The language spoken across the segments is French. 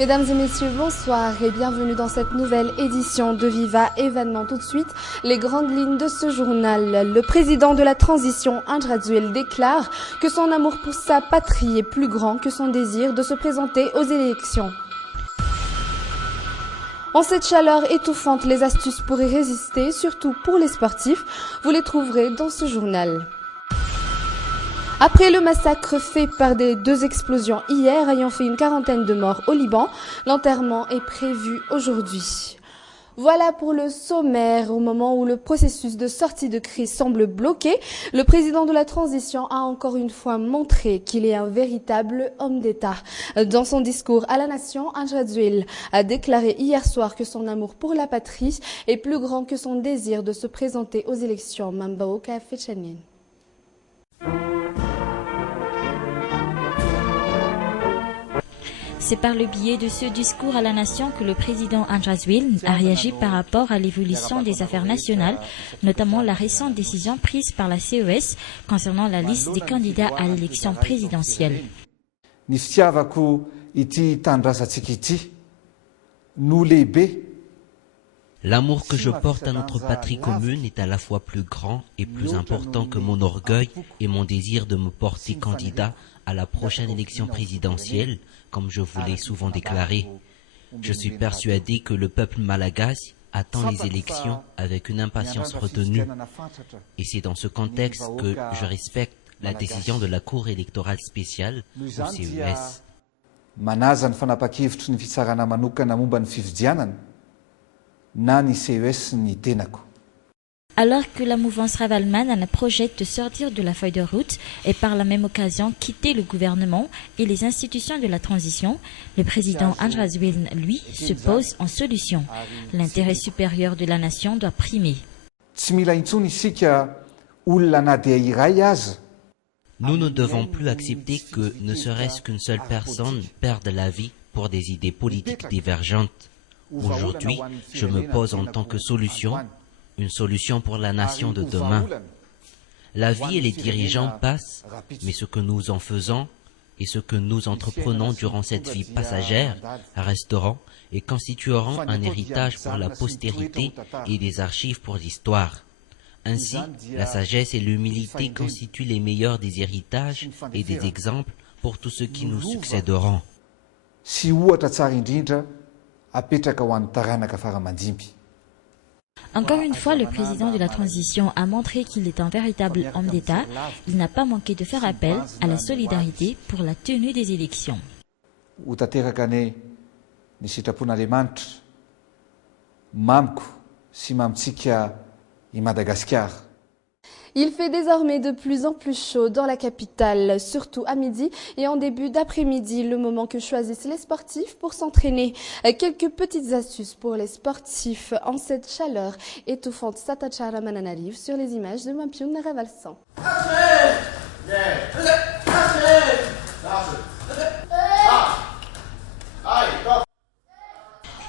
Mesdames et messieurs, bonsoir et bienvenue dans cette nouvelle édition de Viva Événement. Tout de suite, les grandes lignes de ce journal. Le président de la transition, Andradzuel, déclare que son amour pour sa patrie est plus grand que son désir de se présenter aux élections. En cette chaleur étouffante, les astuces pour y résister, surtout pour les sportifs, vous les trouverez dans ce journal. Après le massacre fait par des deux explosions hier ayant fait une quarantaine de morts au Liban, l'enterrement est prévu aujourd'hui. Voilà pour le sommaire. Au moment où le processus de sortie de crise semble bloqué, le président de la transition a encore une fois montré qu'il est un véritable homme d'État. Dans son discours à la nation, Andradzuel a déclaré hier soir que son amour pour la patrie est plus grand que son désir de se présenter aux élections. Mambaoka Fechanin. C'est par le biais de ce discours à la nation que le président Andradzuel a réagi par rapport à l'évolution des affaires nationales, notamment la récente décision prise par la CES concernant la liste des candidats à l'élection présidentielle. L'amour que je porte à notre patrie commune est à la fois plus grand et plus important que mon orgueil et mon désir de me porter candidat à la prochaine élection présidentielle, comme je vous l'ai souvent déclaré. Je suis persuadé que le peuple malagasy attend les élections avec une impatience retenue. Et c'est dans ce contexte que je respecte la décision de la Cour électorale spéciale, au CES. Alors que la mouvance Ravalman projette de sortir de la feuille de route et par la même occasion quitter le gouvernement et les institutions de la transition, le président Andradzuel, lui, se pose en solution. L'intérêt supérieur de la nation doit primer. Nous ne devons plus accepter que ne serait-ce qu'une seule personne perde la vie pour des idées politiques divergentes. Aujourd'hui, je me pose en tant que solution, une solution pour la nation de demain. La vie et les dirigeants passent, mais ce que nous en faisons et ce que nous entreprenons durant cette vie passagère resteront et constitueront un héritage pour la postérité et des archives pour l'histoire. Ainsi, la sagesse et l'humilité constituent les meilleurs des héritages et des exemples pour tous ceux qui nous succéderont. Encore une fois, le président de la transition a montré qu'il est un véritable homme d'État. Il n'a pas manqué de faire appel à la solidarité pour la tenue des élections. Il fait désormais de plus en plus chaud dans la capitale, surtout à midi et en début d'après-midi, le moment que choisissent les sportifs pour s'entraîner. Quelques petites astuces pour les sportifs en cette chaleur étouffante. Satachara Mananarive sur les images de Mampion Naravalsan.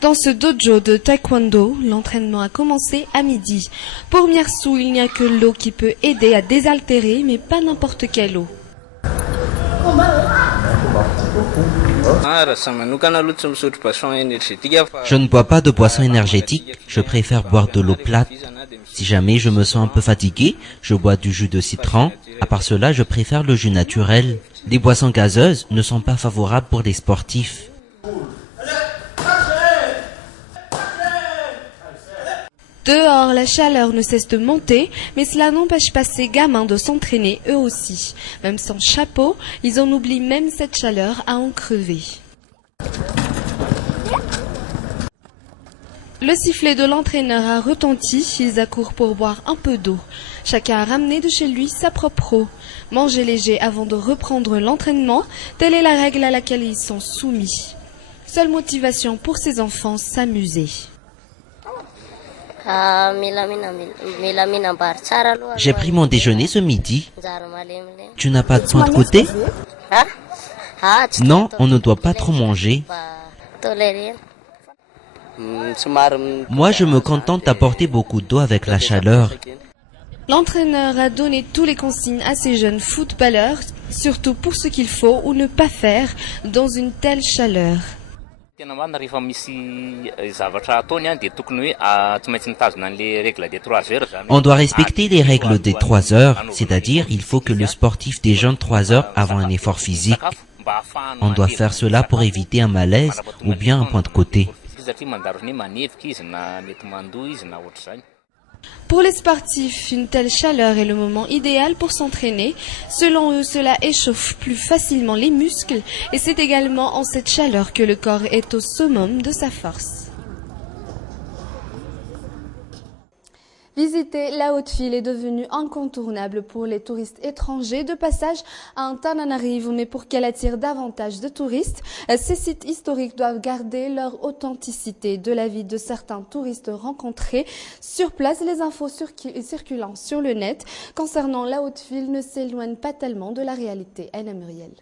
Dans ce dojo de taekwondo, l'entraînement a commencé à midi. Pour Miersou, il n'y a que l'eau qui peut aider à désaltérer, mais pas n'importe quelle eau. Je ne bois pas de boisson énergétique, je préfère boire de l'eau plate. Si jamais je me sens un peu fatigué, je bois du jus de citron. À part cela, je préfère le jus naturel. Les boissons gazeuses ne sont pas favorables pour les sportifs. Dehors, la chaleur ne cesse de monter, mais cela n'empêche pas ces gamins de s'entraîner eux aussi. Même sans chapeau, ils en oublient même cette chaleur à en crever. Le sifflet de l'entraîneur a retenti, ils accourent pour boire un peu d'eau. Chacun a ramené de chez lui sa propre eau. Manger léger avant de reprendre l'entraînement, telle est la règle à laquelle ils sont soumis. Seule motivation pour ces enfants, s'amuser. J'ai pris mon déjeuner ce midi. Tu n'as pas de soin de côté? Non, on ne doit pas trop manger. Moi, je me contente d'apporter beaucoup d'eau avec la chaleur. L'entraîneur a donné tous les consignes à ces jeunes footballeurs, surtout pour ce qu'il faut ou ne pas faire dans une telle chaleur. On doit respecter les règles des 3 heures, c'est-à-dire il faut que le sportif déjeune 3 heures avant un effort physique. On doit faire cela pour éviter un malaise ou bien un point de côté. Pour les sportifs, une telle chaleur est le moment idéal pour s'entraîner. Selon eux, cela échauffe plus facilement les muscles et c'est également en cette chaleur que le corps est au summum de sa force. Visiter la Haute-Ville est devenu incontournable pour les touristes étrangers de passage à Antananarivo, mais pour qu'elle attire davantage de touristes, ces sites historiques doivent garder leur authenticité. De l'avis de certains touristes rencontrés sur place, les infos circulant sur le net concernant la Haute-Ville ne s'éloignent pas tellement de la réalité. Anna Muriel.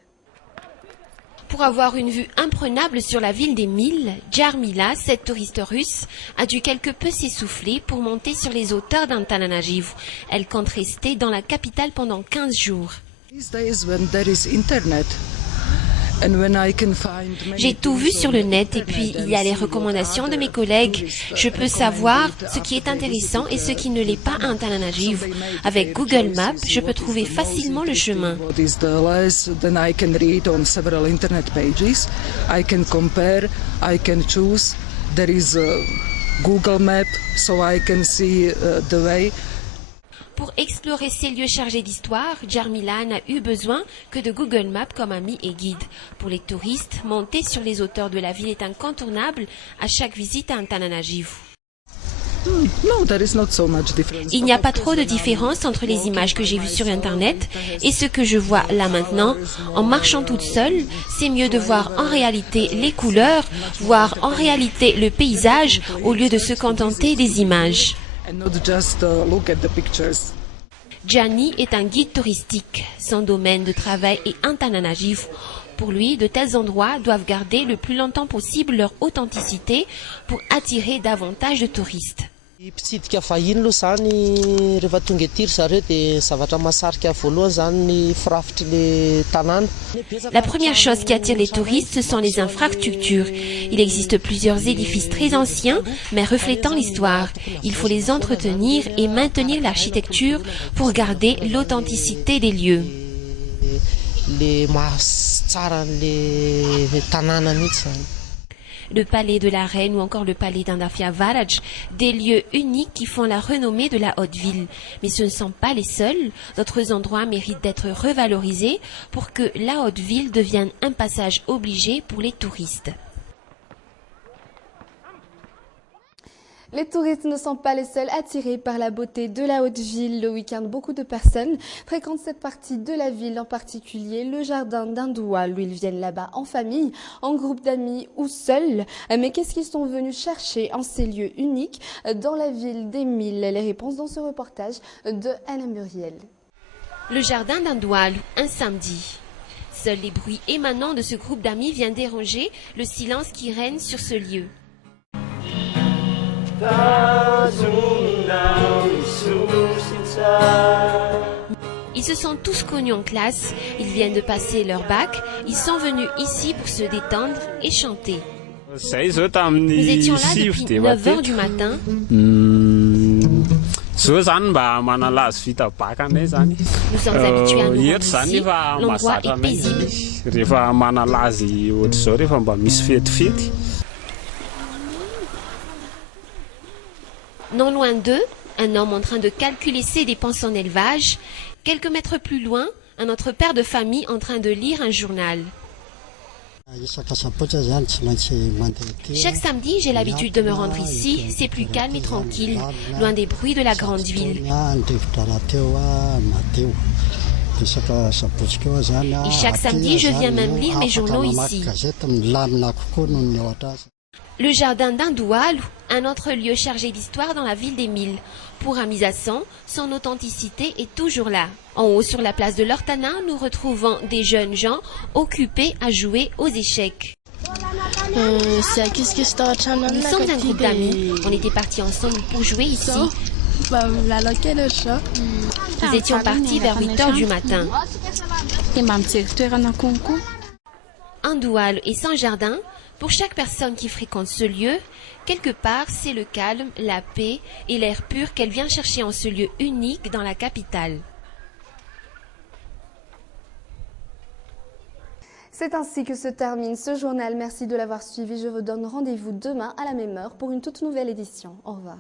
Pour avoir une vue imprenable sur la ville des Mille, Jarmila, cette touriste russe, a dû quelque peu s'essouffler pour monter sur les hauteurs d'Antananarivo. Elle compte rester dans la capitale pendant 15 jours. J'ai tout vu sur le net et puis il y a les recommandations de mes collègues. Je peux savoir ce qui est intéressant et ce qui ne l'est pas à Antananarivo. Avec Google Maps, je peux trouver facilement le chemin. Pour explorer ces lieux chargés d'histoire, Jarmila n'a eu besoin que de Google Maps comme ami et guide. Pour les touristes, monter sur les hauteurs de la ville est incontournable à chaque visite à Antananarivo. Il n'y a pas trop de différence entre les images que j'ai vues sur Internet et ce que je vois là maintenant. En marchant toute seule, c'est mieux de voir en réalité les couleurs, voir en réalité le paysage au lieu de se contenter des images. Gianni est un guide touristique. Son domaine de travail est Antananarivo. Pour lui, de tels endroits doivent garder le plus longtemps possible leur authenticité pour attirer davantage de touristes. La première chose qui attire les touristes, ce sont les infrastructures. Il existe plusieurs édifices très anciens, mais reflétant l'histoire. Il faut les entretenir et maintenir l'architecture pour garder l'authenticité des lieux. Le palais de la Reine ou encore le palais d'Andafia Varaj, des lieux uniques qui font la renommée de la Haute-Ville. Mais ce ne sont pas les seuls. D'autres endroits méritent d'être revalorisés pour que la Haute-Ville devienne un passage obligé pour les touristes. Les touristes ne sont pas les seuls attirés par la beauté de la Haute-Ville. Le week-end, beaucoup de personnes fréquentent cette partie de la ville, en particulier le jardin d'Indoual, où ils viennent là-bas en famille, en groupe d'amis ou seuls. Mais qu'est-ce qu'ils sont venus chercher en ces lieux uniques dans la ville des Mille? Les réponses dans ce reportage de Anna Muriel. Le jardin d'Indoual, un samedi. Seuls les bruits émanant de ce groupe d'amis viennent déranger le silence qui règne sur ce lieu. Ils se sont tous connus en classe, ils viennent de passer leur bac, ils sont venus ici pour se détendre et chanter. Nous étions là depuis 9h du matin. Nous sommes habitués à nous rendre ici, l'endroit est paisible. Non loin d'eux, un homme en train de calculer ses dépenses en élevage. Quelques mètres plus loin, un autre père de famille en train de lire un journal. Chaque samedi, j'ai l'habitude de me rendre ici. C'est plus calme et tranquille, loin des bruits de la grande ville. Et chaque samedi, je viens même lire mes journaux ici. Le jardin d'Indoual, un autre lieu chargé d'histoire dans la ville des Mille. Pour Amisasan, son authenticité est toujours là. En haut, sur la place de l'Ortana, nous retrouvons des jeunes gens occupés à jouer aux échecs. Nous sommes un groupe d'amis. On était partis ensemble pour jouer ici. Nous étions partis vers 8h du matin. Andoual et Saint-Jardin, pour chaque personne qui fréquente ce lieu, quelque part, c'est le calme, la paix et l'air pur qu'elle vient chercher en ce lieu unique dans la capitale. C'est ainsi que se termine ce journal. Merci de l'avoir suivi. Je vous donne rendez-vous demain à la même heure pour une toute nouvelle édition. Au revoir.